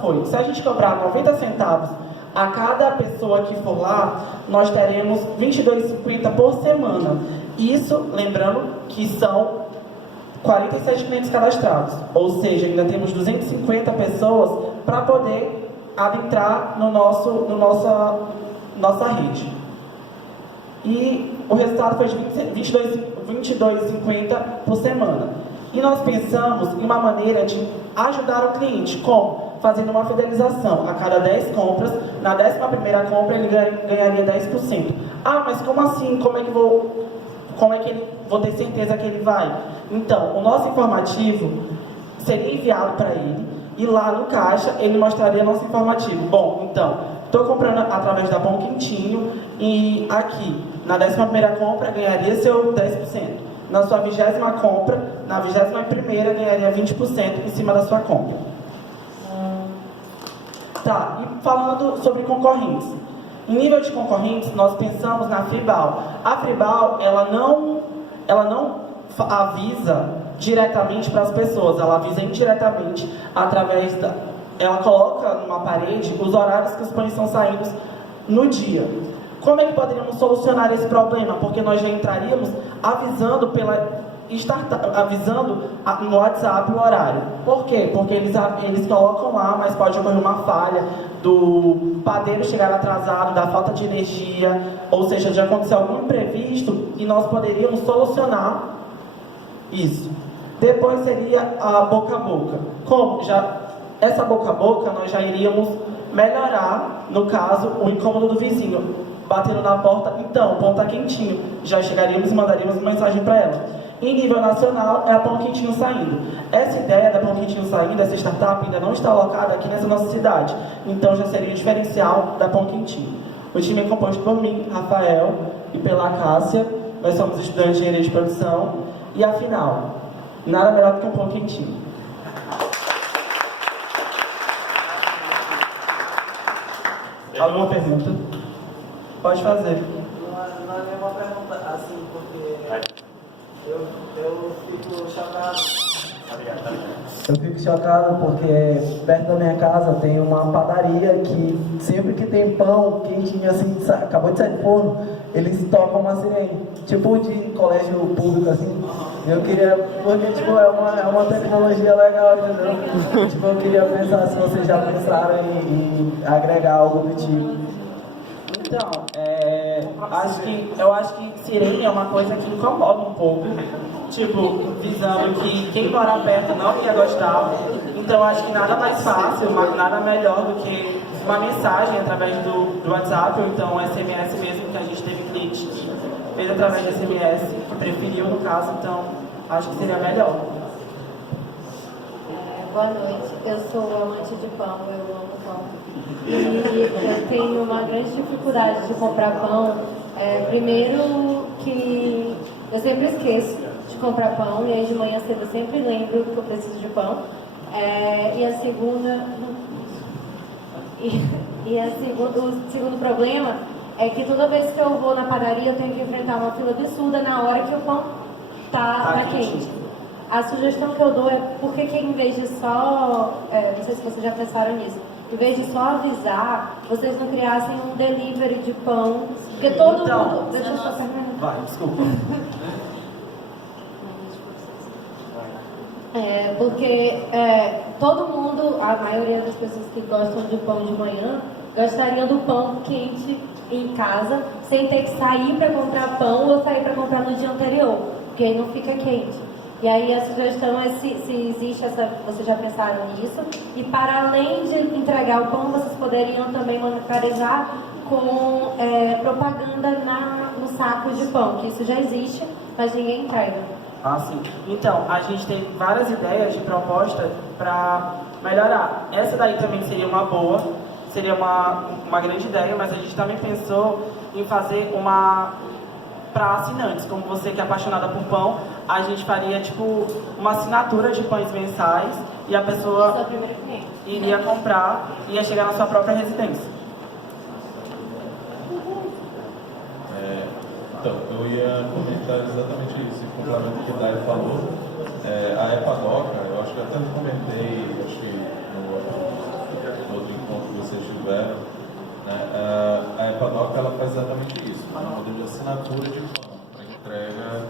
Foi, se a gente cobrar 90 centavos a cada pessoa que for lá, nós teremos R$ 22,50 por semana. Isso, lembrando que são 47 clientes cadastrados, ou seja, ainda temos 250 pessoas para poder adentrar no nossa rede. E o resultado foi de R$ 22,50 por semana. E nós pensamos em uma maneira de ajudar o cliente, como? Fazendo uma fidelização. A cada 10 compras, na 11ª compra ele ganharia 10%. Ah, mas como assim? Como é que vou ter certeza que ele vai? Então, o nosso informativo seria enviado para ele e lá no caixa ele mostraria nosso informativo. Bom, então, estou comprando através da Pão Quentinho e aqui, na 11ª compra, ganharia seu 10%. Na sua 20ª compra, na 21ª ganharia 20% em cima da sua compra. Tá, e falando sobre concorrentes. Em nível de concorrentes, nós pensamos na Fribal. A Fribal, ela não avisa diretamente para as pessoas, ela avisa indiretamente através da... Ela coloca numa parede os horários que os pães estão saindo no dia. Como é que poderíamos solucionar esse problema? Porque nós já entraríamos avisando no WhatsApp o horário. Por quê? Porque eles colocam lá, mas pode ocorrer uma falha do padeiro chegar atrasado, da falta de energia, ou seja, de acontecer algum imprevisto e nós poderíamos solucionar isso. Depois seria a boca a boca. Como? Essa boca a boca nós já iríamos melhorar, no caso, o incômodo do vizinho. Batendo na porta, então, o pão está quentinho. Já chegaríamos e mandaríamos uma mensagem para ela. Em nível nacional, é a Pão Quentinho saindo. Essa ideia da Pão Quentinho saindo, essa startup ainda não está alocada aqui nessa nossa cidade. Então, já seria o diferencial da Pão Quentinho. O time é composto por mim, Rafael, e pela Cássia. Nós somos estudantes de engenharia de produção. E afinal, nada melhor do que um Pão Quentinho. Alguma pergunta? Pode fazer. Não é nenhuma pergunta assim, porque eu fico chocado. Eu fico chocado porque perto da minha casa tem uma padaria que sempre que tem pão quentinho assim, acabou de sair do forno, eles tocam uma sirene, tipo de colégio público assim. Eu queria, porque tipo, é uma tecnologia legal, entendeu? Tipo, eu queria pensar se vocês já pensaram em agregar algo do tipo. Então, eu acho que sirene é uma coisa que incomoda um pouco, tipo, visando que quem mora perto não ia gostar. Então, acho que nada mais fácil, nada melhor do que uma mensagem através do WhatsApp, ou então SMS mesmo, que a gente teve cliente que fez através de SMS, que preferiu no caso, então acho que seria melhor. Boa noite, eu sou amante de pão, eu amo pão. E eu tenho uma grande dificuldade de comprar pão. Primeiro que eu sempre esqueço de comprar pão, e aí de manhã cedo eu sempre lembro que eu preciso de pão. E a segunda... o segundo problema é que toda vez que eu vou na padaria eu tenho que enfrentar uma fila absurda na hora que o pão tá quente. A sugestão que eu dou é porque que em vez de só, não sei se vocês já pensaram nisso, em vez de só avisar, vocês não criassem um delivery de pão, porque todo mundo... Deixa eu só terminar. Vai, desculpa. Porque todo mundo, a maioria das pessoas que gostam de pão de manhã, gostariam do pão quente em casa, sem ter que sair para comprar pão ou sair para comprar no dia anterior, porque aí não fica quente. E aí a sugestão é se existe vocês já pensaram nisso, e para além de entregar o pão, vocês poderiam também monetarizar com propaganda no saco de pão, que isso já existe, mas ninguém entrega. Ah, sim. Então, a gente tem várias ideias de proposta para melhorar. Essa daí também seria uma boa, seria uma grande ideia, mas a gente também pensou em fazer uma para assinantes, como você que é apaixonada por pão, a gente faria tipo uma assinatura de pães mensais e a pessoa iria comprar e ia chegar na sua própria residência. Então, eu ia comentar exatamente isso, em complemento do que o Daio falou. A Epadoca, eu acho que eu até comentei, acho que assinatura de pão para entrega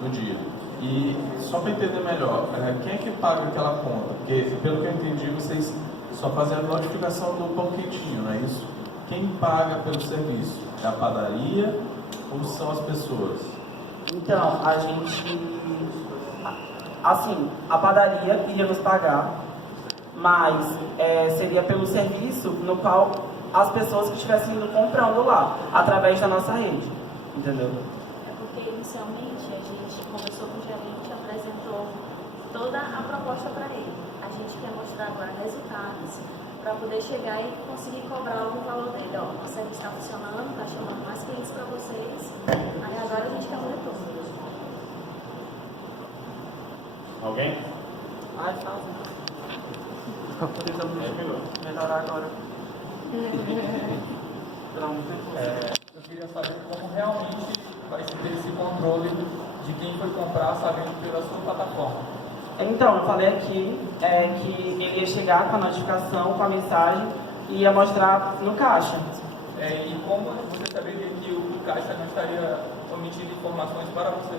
no dia. E só para entender melhor, quem é que paga aquela conta? Porque, pelo que eu entendi, vocês só fazem a notificação do pão quentinho, não é isso? Quem paga pelo serviço? É a padaria ou são as pessoas? Então, a gente... Assim, a padaria iria nos pagar, mas seria pelo serviço no qual as pessoas que estivessem indo comprando lá, através da nossa rede, entendeu? É porque inicialmente a gente conversou com o gerente, apresentou toda a proposta para ele. A gente quer mostrar agora resultados para poder chegar e conseguir cobrar algum valor dele. Ó, o serviço está funcionando, está chamando mais clientes para vocês. Aí agora a gente quer um retorno. Alguém? Tentamos melhorar agora. Eu queria saber como realmente vai se ter esse controle de quem foi comprar sabendo pela sua plataforma. Então, eu falei aqui que ele ia chegar com a notificação, com a mensagem e ia mostrar no caixa. E como você saberia que o caixa não estaria omitindo informações para você?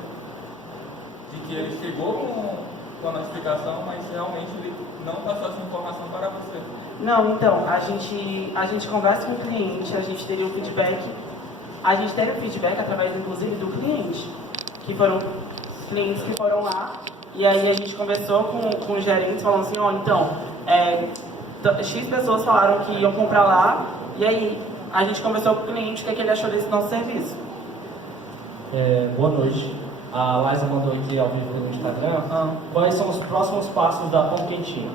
De que ele chegou com a notificação, mas realmente ele não passou essa informação para você. Não, então, a gente conversa com o cliente, a gente teria o feedback, a gente teve o feedback através, inclusive, do cliente, que foram clientes que foram lá, e aí a gente conversou com os gerentes, falando assim, ó, então, X pessoas falaram que iam comprar lá, e aí a gente conversou com o cliente, o que ele achou desse nosso serviço. Boa noite. A Liza mandou aqui ao vivo no Instagram. Quais são os próximos passos da Pão Quentinho?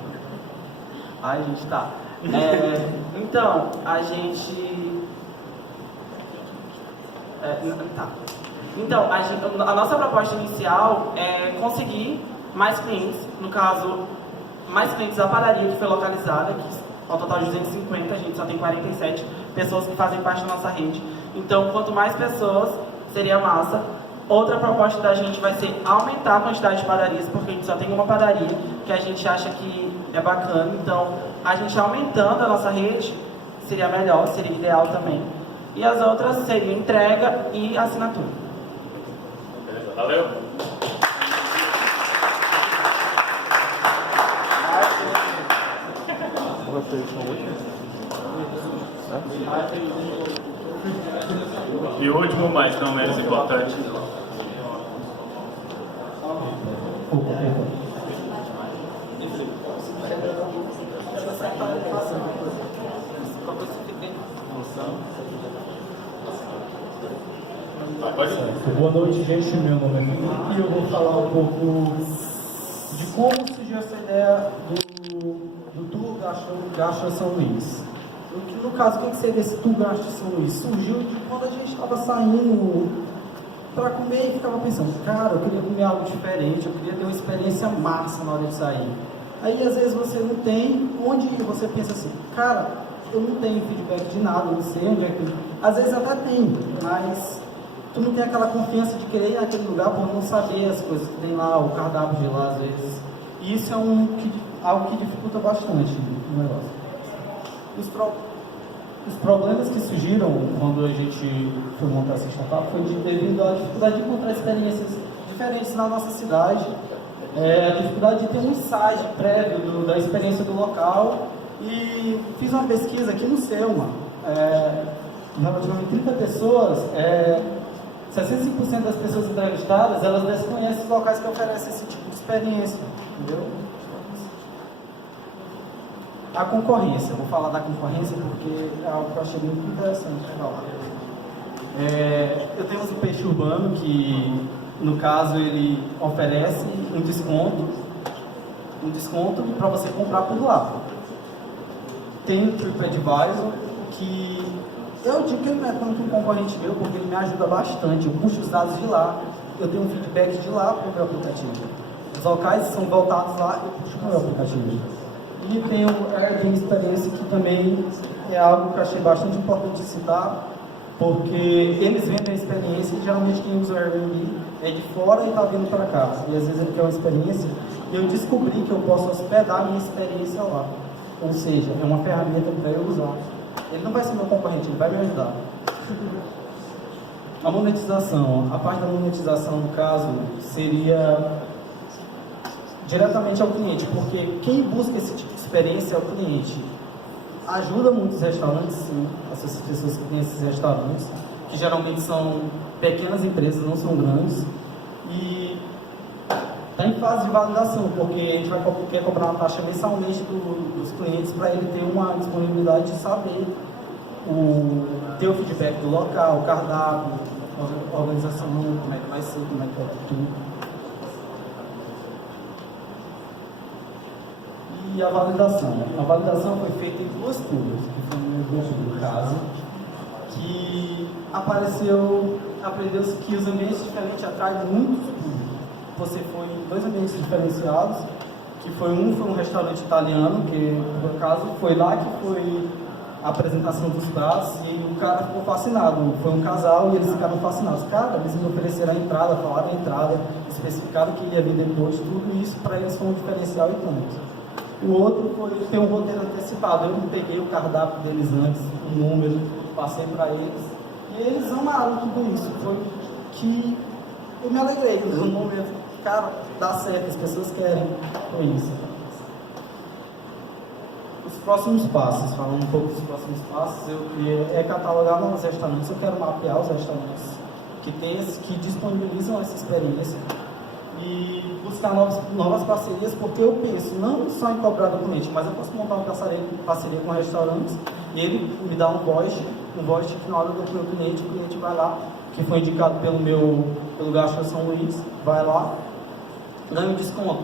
Ai, gente, tá. Então, a gente... tá. Então, a nossa proposta inicial é conseguir mais clientes, no caso, mais clientes da padaria que foi localizada, que ao total de 250, a gente só tem 47 pessoas que fazem parte da nossa rede. Então, quanto mais pessoas, seria massa. Outra proposta da gente vai ser aumentar a quantidade de padarias, porque a gente só tem uma padaria que a gente acha que é bacana. Então, a gente aumentando a nossa rede seria melhor, seria ideal também. E as outras seriam entrega e assinatura. Beleza, valeu. E o último, mas não menos importante. Boa noite, gente. Meu nome é Felipe e eu vou falar um pouco de como surgiu essa ideia do Tour Gastro São Luís. No caso, o que seria esse Tour Gastro São Luís? Surgiu de quando a gente estava saindo para comer e ficava pensando, cara, eu queria comer algo diferente, eu queria ter uma experiência massa na hora de sair. Aí, às vezes, você não tem, onde você pensa assim, cara, eu não tenho feedback de nada, eu não sei onde é que... Às vezes até tem, mas tu não tem aquela confiança de querer ir naquele lugar por não saber as coisas que tem lá, o cardápio de lá, às vezes. E isso é algo que dificulta bastante o negócio. Os problemas que surgiram quando a gente foi montar essa startup foi devido à dificuldade de encontrar experiências diferentes na nossa cidade, a dificuldade de ter um insight prévio da experiência do local. E fiz uma pesquisa aqui no Selma, relativamente 30 pessoas, 65% das pessoas entrevistadas, elas desconhecem os locais que oferecem esse tipo de experiência, entendeu? A concorrência, vou falar da concorrência porque é algo que eu achei muito interessante de falar. Eu tenho um peixe urbano que, no caso, ele oferece um desconto para você comprar por lá. Tem o TripAdvisor, que eu digo que ele não é tanto um concorrente meu, porque ele me ajuda bastante. Eu puxo os dados de lá, eu tenho um feedback de lá para o meu aplicativo. Os locais são voltados lá, eu puxo para o meu aplicativo. E tem o Airbnb Experiência, que também é algo que eu achei bastante importante citar, porque eles vendem a experiência e geralmente quem usa o Airbnb é de fora e está vindo para cá. E às vezes ele quer uma experiência, e eu descobri que eu posso hospedar a minha experiência lá. Ou seja, é uma ferramenta para eu usar. Ele não vai ser meu concorrente, ele vai me ajudar. A monetização, a parte da monetização, no caso, seria diretamente ao cliente, porque quem busca esse tipo de experiência é o cliente. Ajuda muitos restaurantes, sim, essas pessoas que têm esses restaurantes, que geralmente são pequenas empresas, não são grandes, e está em fase de validação, porque a gente quer cobrar uma taxa mensalmente dos clientes para ele ter uma disponibilidade de saber ter o feedback do local, o cardápio, a organização, como é que vai ser, como é que vai ter tudo. E a validação. A validação foi feita em 2 turmas, que foi no meu grupo do caso, que aprendeu-se que os ambientes diferentes atraem muitos públicos. Você foi em 2 ambientes diferenciados, que foi um restaurante italiano, que por acaso foi lá que foi a apresentação dos pratos e o cara ficou fascinado. Foi um casal e eles ficaram fascinados. Cara, eles me ofereceram a entrada, falaram a entrada, especificaram que ia vir depois, tudo isso para eles foi um diferencial e tanto. O outro foi ter um roteiro antecipado. Eu peguei o cardápio deles antes, um número, passei para eles e eles amaram tudo isso. Foi que eu me alegrei no momento. Cara, dá certo, as pessoas querem. Foi isso. Os próximos passos, falando um pouco dos próximos passos, eu queria catalogar novos restaurantes. Eu quero mapear os restaurantes que disponibilizam essa experiência e buscar novas parcerias, porque eu penso não só em cobrar do cliente, mas eu posso montar uma parceria com restaurantes e ele me dá um voice que na hora do meu cliente, o cliente vai lá, que foi indicado pelo Gastro São Luís, vai lá, ganha um desconto,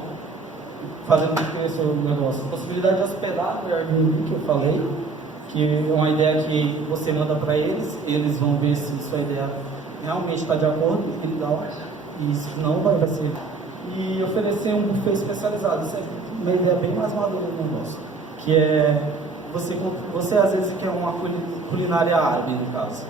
fazendo esse negócio. Possibilidade de hospedar no Airbnb, que eu falei, que é uma ideia que você manda para eles, eles vão ver se sua ideia realmente está de acordo, e se não, vai ser. E oferecer um buffet especializado, isso é uma ideia bem mais madura do negócio, que é, você às vezes quer uma culinária árabe, no caso.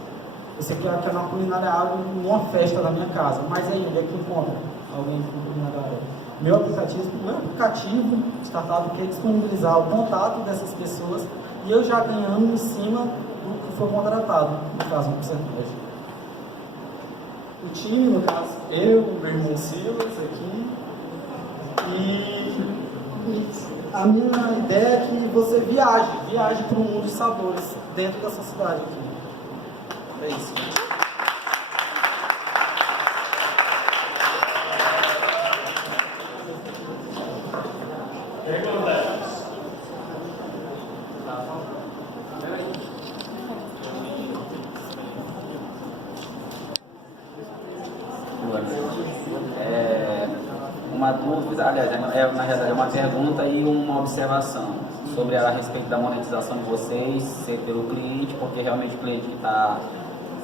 Você quer uma culinária árabe numa festa na minha casa, mas aí onde é que encontra alguém com culinária árabe? Meu aplicativo startup quer disponibilizar o contato dessas pessoas e eu já ganhando em cima do que foi contratado, no caso, um porcentagem. O time, no caso, eu, meu irmão Silas aqui, e a minha ideia é que você viaje para o mundo de sabores dentro dessa cidade aqui. É isso. Uma dúvida, aliás, na realidade é uma pergunta e uma observação sobre a respeito da monetização de vocês, ser pelo cliente, porque realmente o cliente que está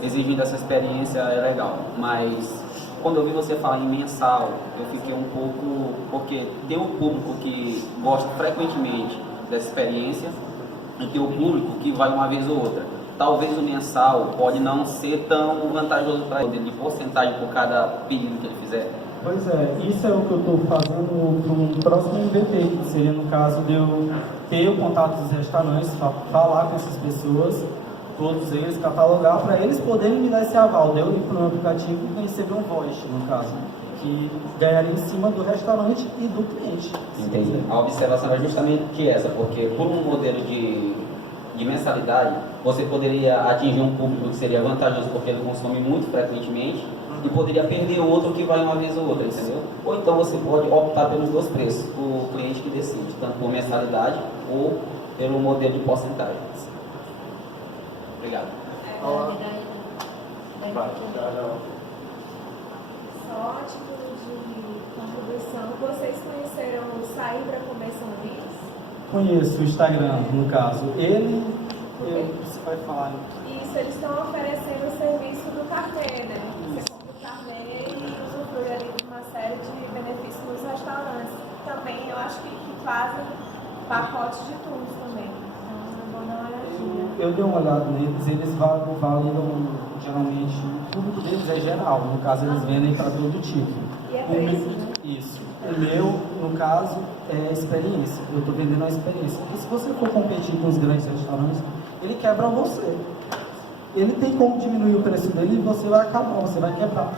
exigindo essa experiência é legal, mas quando eu vi você falar em mensal, eu fiquei um pouco, porque tem um público que gosta frequentemente dessa experiência e tem o público que vai uma vez ou outra. Talvez o mensal pode não ser tão vantajoso para ele, de porcentagem por cada pedido que ele fizer. Pois é, isso é o que eu estou fazendo para um próximo MVP, que seria no caso de eu ter o contato dos restaurantes, falar com essas pessoas, todos eles, catalogar, para eles poderem me dar esse aval, de eu ir para o meu aplicativo e receber um voice, no caso, que ganharia em cima do restaurante e do cliente. Entendi. A observação é justamente essa, porque por um modelo de mensalidade, você poderia atingir um público que seria vantajoso porque ele consome muito frequentemente e poderia perder outro que vai uma vez ou outra, entendeu? Ou então você pode optar pelos 2 preços, o cliente que decide, tanto por mensalidade ou pelo modelo de porcentagem. Obrigado. Só a título de contribuição, vocês conheceram o Sair para Comer São Luís? Conheço o Instagram, no caso. Você vai falar. Isso, eles estão oferecendo o serviço do carnê, né? Você compra o carnê e usufrui ali de uma série de benefícios nos restaurantes. Também, eu acho que fazem pacotes de tudo também. Então, é bom dar uma olhadinha. Eu dei uma olhada neles, eles validam, geralmente, o público deles é geral. No caso, eles vendem para todo tipo. E é preço, né? Isso. O meu, no caso, é experiência. Eu estou vendendo a experiência. E se você for competir com os grandes restaurantes, ele quebra você. ele tem como diminuir o preço dele e você vai acabar, você vai quebrar.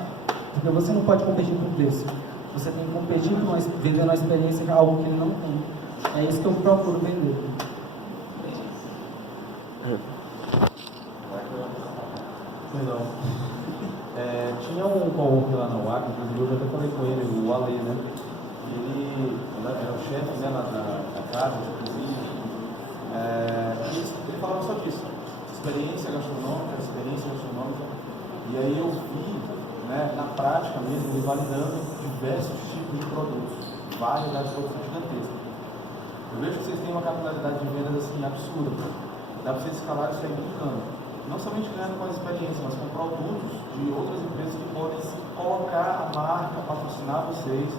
Porque você não pode competir com o preço. Você tem que competir vendendo a experiência que é algo que ele não tem. É isso que eu procuro vender. Perdão. Tinha um coworker lá na UAC, inclusive eu até falei com ele, o Ale, né? Ele era o chefe, né, na casa, inclusive. Ele falava só disso. Experiência gastronômica. E aí eu vi, né, na prática mesmo, ele validando diversos tipos de produtos, variedade de produtos gigantescas. Eu vejo que vocês têm uma capilaridade de vendas assim absurda. Dá para vocês escalar isso aí brincando. Não somente ganhando com a experiência, mas com produtos de outras empresas que podem colocar a marca, patrocinar vocês.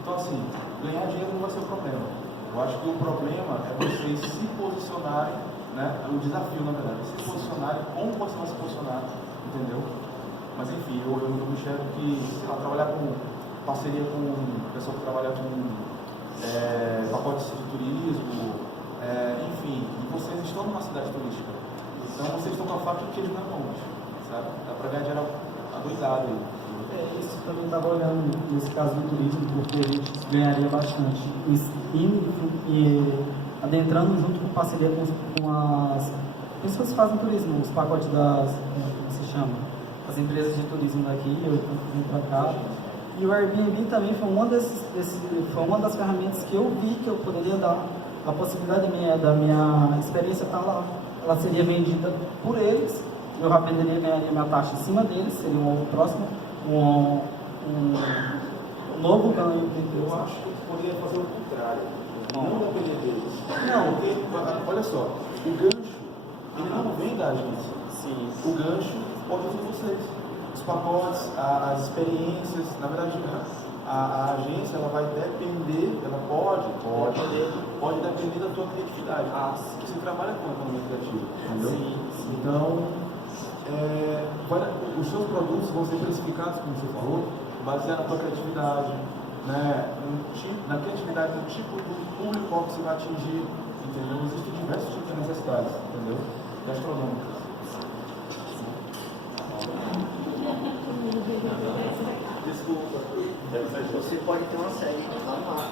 Então, assim, ganhar dinheiro não vai ser o problema. Eu acho que o problema é vocês se posicionarem, né? O desafio, na verdade, é se posicionarem, como você vai se posicionar, entendeu? Mas, enfim, eu me enxergo que, sei lá, trabalhar com parceria com o pessoal que trabalha com pacotes de turismo, enfim, e vocês estão numa cidade turística. Então vocês estão com a faca e o queijo na mão, sabe? Dá pra ganhar dinheiro adoidado aí. Isso também estava olhando nesse caso do turismo, porque a gente ganharia bastante. E adentrando junto com parceria com as pessoas que fazem turismo, os pacotes como se chama? As empresas de turismo daqui, eu vim para cá. E o Airbnb também foi uma das ferramentas que eu vi que eu poderia dar. A possibilidade da minha experiência estar lá. Ela seria vendida por eles, eu já ganharia minha taxa em cima deles, seria um próximo, um novo ganho. Eu acho que poderia fazer o contrário, não depender deles. Não, porque, olha só, o gancho, ele não vem da agência. Sim. O gancho pode vir de vocês. Os pacotes, as experiências, na verdade, a agência ela vai depender, ela pode depender da tua criatividade. Porque você trabalha com economia criativa, entendeu? Sim. Então, os seus produtos vão ser precificados, como você falou, baseado na tua criatividade, né? Na criatividade do tipo do público que você vai atingir, entendeu? Existem diversos tipos de necessidades, entendeu? Gastronômicas. Desculpa. Você pode ter uma série. Vamos lá.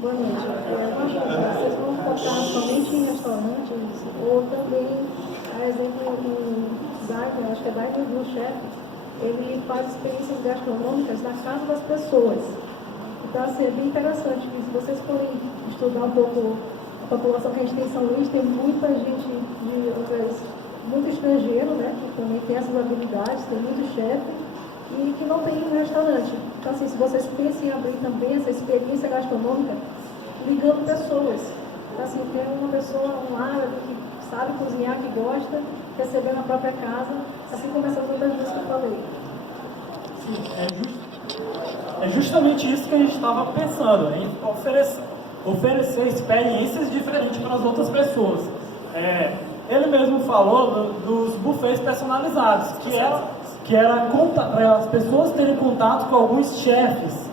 Boa noite. Vocês vão focar somente em restaurantes ou também, a exemplo, o Daimer, acho que é Daimer do chefe, ele faz experiências gastronômicas na casa das pessoas. Então, assim, é bem interessante que se vocês forem estudar um pouco a população que a gente tem em São Luís, tem muita gente muito estrangeiro, né, que também tem essas habilidades, tem muito chefe e que não tem um restaurante. Então, assim, se vocês pensem em abrir também essa experiência gastronômica, ligando pessoas. Então, assim, tem uma pessoa, um árabe que sabe cozinhar, que gosta, receber na própria casa, assim como essas outras vezes que eu falei. Sim, é justamente isso que a gente estava pensando, em oferecer experiências diferentes para as outras pessoas. Ele mesmo falou dos buffets personalizados, que era para as pessoas terem contato com alguns chefes,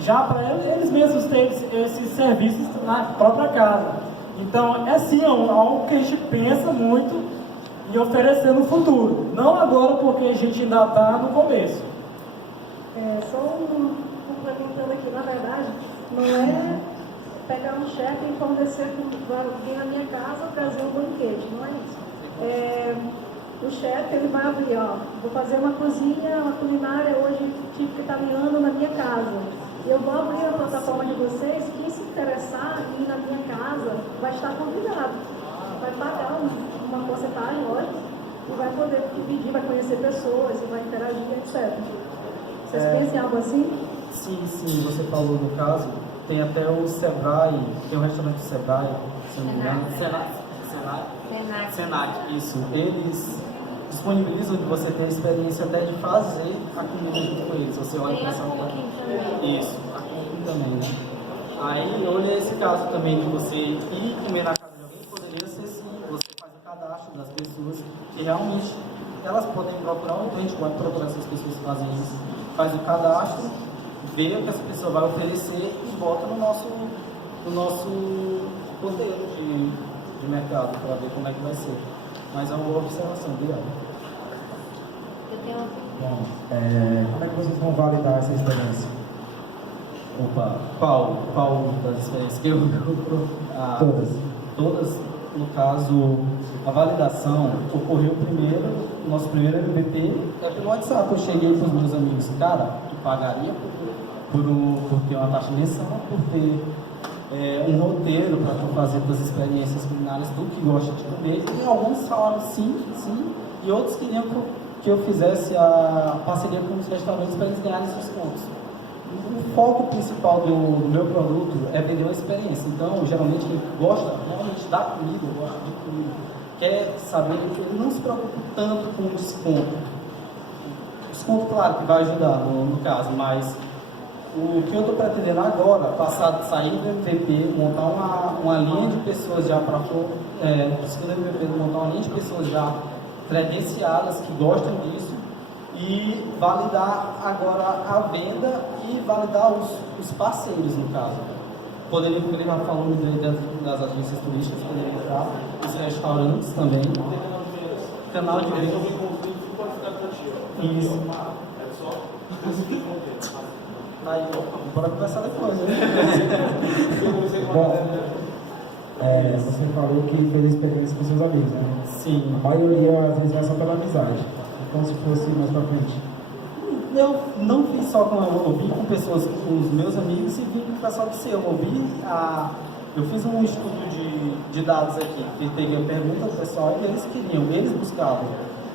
já para eles mesmos terem esses serviços na própria casa. Então, é sim algo que a gente pensa muito em oferecer no futuro. Não agora, porque a gente ainda está no começo. Só complementando aqui, na verdade, não é pegar um chefe e fornecer para alguém na minha casa trazer um banquete, não é isso. O chefe, ele vai abrir, vou fazer uma cozinha, uma culinária hoje típica italiana na minha casa. Eu vou abrir a plataforma de vocês, quem se interessar em ir na minha casa vai estar convidado. Vai pagar uma porcentagem, lógico, e vai poder pedir, vai conhecer pessoas, vai interagir, etc. Vocês pensam em algo assim? Sim, você falou no caso, tem até o Sebrae, tem o restaurante Sebrae, se não me engano, Senac, isso. Eles disponibilizam de você ter a experiência até de fazer a comida junto com eles. Você olha para essa isso, a cooking também, né? Aí eu olhei esse caso também de você ir comer na casa de alguém, poderia ser sim, você faz o cadastro das pessoas que realmente elas podem procurar, ou a gente pode procurar essas pessoas que fazem isso, faz o cadastro, vê o que essa pessoa vai oferecer e bota no nosso no nosso roteiro de mercado, para ver como é que vai ser. Mas é uma boa observação, obrigado. Eu tenho uma Bom, como é que vocês vão validar essa experiência? Opa, qual das experiências que eu Todas. Todas, no caso, a validação ocorreu primeiro, nosso primeiro MVP é pelo WhatsApp. Eu cheguei para os meus amigos, cara, tu pagaria por ter uma taxa mensal, por ter um roteiro para tu fazer tuas experiências culinárias, tu que gosta de comer, e alguns falaram sim, e outros queriam que eu fizesse a parceria com os restaurantes para eles ganharem esses descontos. O foco principal do meu produto é vender uma experiência. Então, geralmente, quem gosta realmente da comida, gosta de comida, quer saber, ele não se preocupa tanto com o desconto. O desconto, claro, que vai ajudar no caso, mas o que eu estou pretendendo agora, sair do MVP, montar uma linha de pessoas já para segundo MVP, montar uma linha de pessoas já credenciadas, que gostam disso, e validar agora a venda e validar os parceiros, no caso. Poderia, como ele já falou das agências turísticas, poderia entrar, os restaurantes também. Canal de venda. Isso. Aí, bora conversar depois, né? Bom, você falou que fez a experiência com seus amigos, né? Sim. A maioria, às vezes, vai só pela amizade. Então, se fosse mais pra frente. Eu não fiz só com eu vi com pessoas, com os meus amigos, e vi com o pessoal do seu. Eu fiz um estudo de dados aqui, que peguei a pergunta do pessoal e eles queriam, eles buscavam.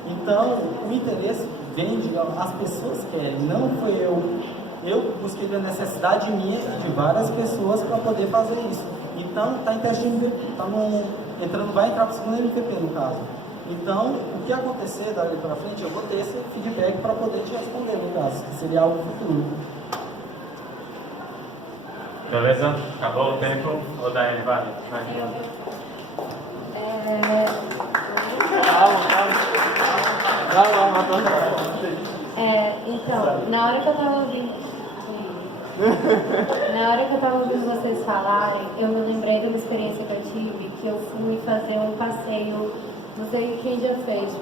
Então, o interesse vem, digamos, as pessoas querem, não foi eu. Eu busquei a necessidade minha e de várias pessoas para poder fazer isso. Então, está em teste de MVP, vai entrar para o segundo MVP no caso. Então, o que acontecer dali para frente, eu vou ter esse feedback para poder te responder no caso, que seria algo futuro. Beleza? Acabou o tempo? Ou Daiane, vai? Então, na hora que eu tava ouvindo vocês falarem, eu me lembrei de uma experiência que eu tive, que eu fui fazer um passeio, não sei quem já fez,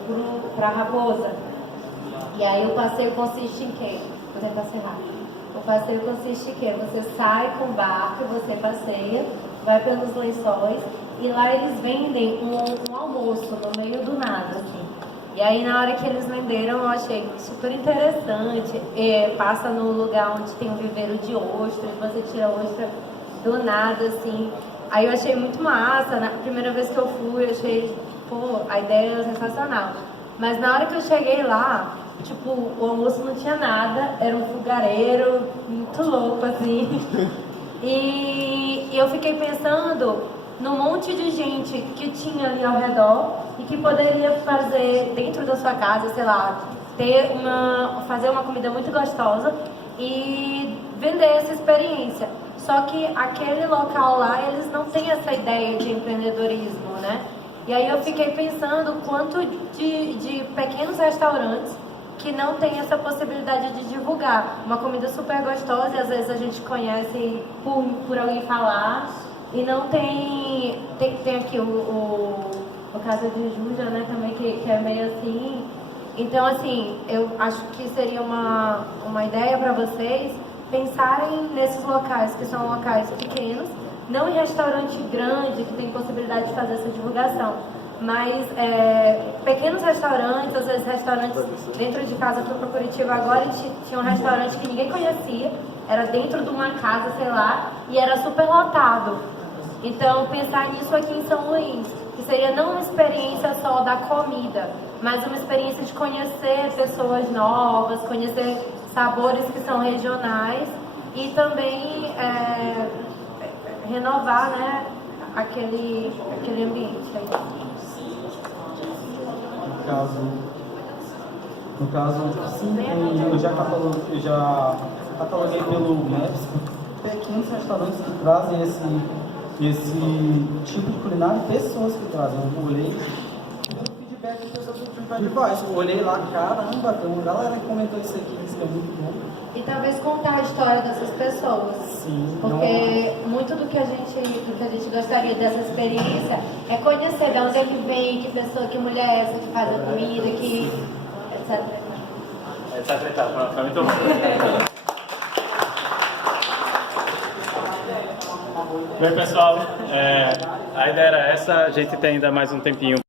pra Raposa. E aí o passeio consiste em quê? Vou tentar ser rápido. O passeio consiste em quê? Você sai com o barco, você passeia, vai pelos lençóis, e lá eles vendem um almoço no meio do nada, assim. E aí na hora que eles venderam, eu achei super interessante. Passa no lugar onde tem um viveiro de ostras, você tira a ostra do nada, assim. Aí eu achei muito massa. Na primeira vez que eu fui, eu achei, a ideia é sensacional. Mas na hora que eu cheguei lá, tipo, o almoço não tinha nada, era um fogareiro muito louco, assim. E eu fiquei pensando num monte de gente que tinha ali ao redor e que poderia fazer dentro da sua casa, sei lá, fazer uma comida muito gostosa e vender essa experiência. Só que aquele local lá, eles não têm essa ideia de empreendedorismo, né? E aí eu fiquei pensando quanto de pequenos restaurantes que não tem essa possibilidade de divulgar uma comida super gostosa, e às vezes a gente conhece por alguém falar, e não tem aqui o caso de Júlia, né, também, que é meio assim. Então, assim, eu acho que seria uma ideia para vocês pensarem nesses locais, que são locais pequenos, não em restaurante grande, que tem possibilidade de fazer essa divulgação, mas pequenos restaurantes, às vezes restaurantes dentro de casa. Eu fui para Curitiba agora e tinha um restaurante que ninguém conhecia, era dentro de uma casa, sei lá, e era super lotado. Então, pensar nisso aqui em São Luís, que seria não uma experiência só da comida, mas uma experiência de conhecer pessoas novas, conhecer sabores que são regionais e também renovar, né, aquele ambiente. No caso, sim, eu já cataloguei pelo Maps pequenos restaurantes que trazem esse tipo de culinária, pessoas que trazem. Eu olhei o feedback do pessoal do TripAdvisor. Eu olhei lá, caramba, tem uma galera que comentou isso aqui, isso é muito bom. E talvez contar a história dessas pessoas. Sim. Porque muito do que a gente gostaria dessa experiência é conhecer de onde é que vem, que pessoa, que mulher é essa que faz a comida, que etc. Foi muito bom. Bem, pessoal, a ideia era essa. A gente tem ainda mais um tempinho